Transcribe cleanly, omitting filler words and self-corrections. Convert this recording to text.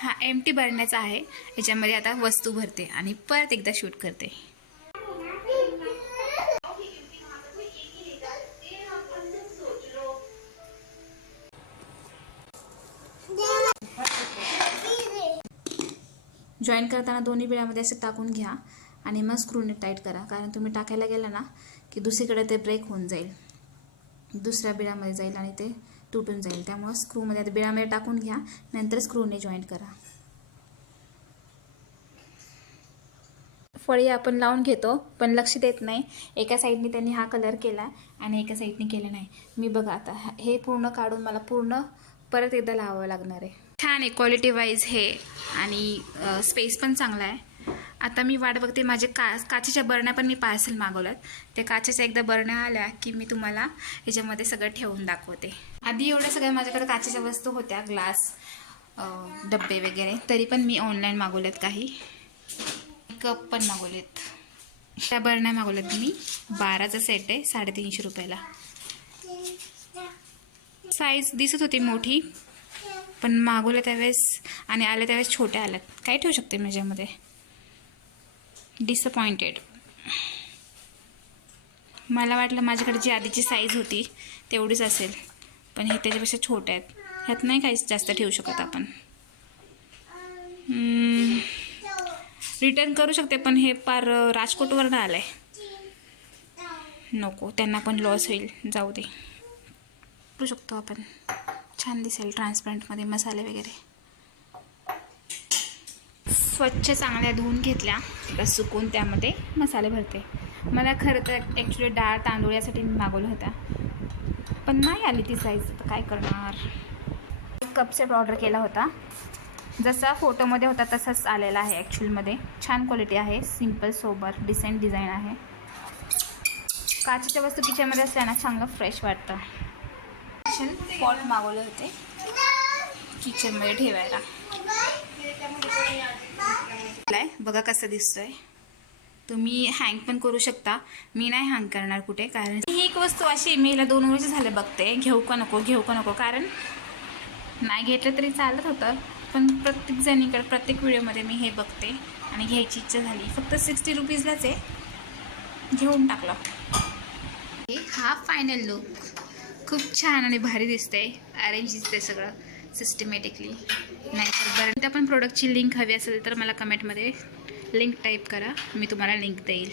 हा एम्प्टी भरण्याचा आहे। याच्यामध्ये आता वस्तू भरते आणि परत एकदा शूट करते। जॉईन करताना दोन्ही बिळामध्ये असं टाकून घ्या आणि मग स्क्रूने टाईट करा, कारण तुम्ही टाकायला गेला ना की दुसरीकडे ते ब्रेक होऊन जाईल, दुसऱ्या बिळामध्ये जाईल आणि ते तुटून जाईल। त्यामुळे स्क्रूमध्ये ते बिळामध्ये टाकून घ्या, नंतर स्क्रूने जॉईंट करा। फळी आपण लावून घेतो पण लक्ष देत नाही, एका साईडने त्यांनी हा कलर केला आणि एका साईडने केला नाही। मी बघा आता हे पूर्ण काढून मला पूर्ण परत एकदा लावावं लागणार आहे। छान आहे क्वालिटी वाईज हे, आणि स्पेस पण चांगला आहे। आता मी वाट बघते, माझे काचेच्या बरण्या पण मी पार्सल मागवल्यात। त्या काचेच्या एकदा बरण्या आल्या की मी तुम्हाला याच्यामध्ये सगळं ठेवून दाखवते। आधी एवढ्या सगळ्या माझ्याकडे काचेच्या वस्तू होत्या, ग्लास, डब्बे वगैरे, तरी पण मी ऑनलाईन मागवल्यात। काही कप पण मागवलेत, त्या बरण्या मागवल्यात मी। 12चा सेट आहे, 350 रुपयाला। साईज दिसत होती मोठी, पण मागवल्या त्यावेळेस आणि आल्या त्यावेळेस छोट्या आल्यात। काय ठेवू शकते माझ्यामध्ये? डिसअपॉइंटेड। मला वाटलं माझ्याकडे जी आधीची साईज होती तेवढीच असेल, पण हे त्याच्यापेक्षा छोट्या आहेत। ह्यात नाही काही जास्त ठेवू शकत आपण। रिटर्न करू शकते, पण हे पार राजकोटवरून आलंय, नको, त्यांना पण लॉस होईल, जाऊ दे। करू शकतो आपण, छान दिसेल ट्रान्सपरंटमध्ये मसाले वगैरे। स्वच्छ चांगल्या धुवून घेतल्या, तर सुकून त्यामध्ये मसाले भरते। मला खरं तर ॲक्च्युली डाळ तांदूळ यासाठी मागवलं होता, पण नाही आली ती साईज, तर काय करणार। कप सेट ऑर्डर केला होता, जसा फोटोमध्ये होता तसाच आलेला आहे ॲक्च्युअलमध्ये। छान क्वालिटी आहे, सिम्पल सोबर डिसेंट डिझाईन आहे। काचेच्या वस्तू किचनमध्ये असल्या ना चांगलं फ्रेश वाटतं। किचन पॉट मागवले होते किचनमध्ये ठेवायला। बघा कसं दिसतोय, तुम्ही हँग पण करू शकता। मी नाही हँग करणार कुठे, कारण ही एक वस्तू अशी मी हिला 2 वर्ष झाले बघते, घेऊ का नको घेऊ का नको, कारण नाही घेतलं तरी चालत होतं, पण प्रत्येक जणीकडे प्रत्येक व्हिडिओमध्ये मी हे बघते आणि घ्यायची इच्छा झाली। फक्त 60 रुपीजलाच आहे, घेऊन टाकलं। हा फायनल लुक खूप छान आणि भारी दिसतंय, अरेंज दिसतंय सगळं सिस्टमॅटिकली। नाहीतर बरं, त्या पण प्रोडक्टची लिंक हवी असेल तर मला कमेंटमध्ये लिंक टाईप करा, मी तुम्हाला लिंक देईल।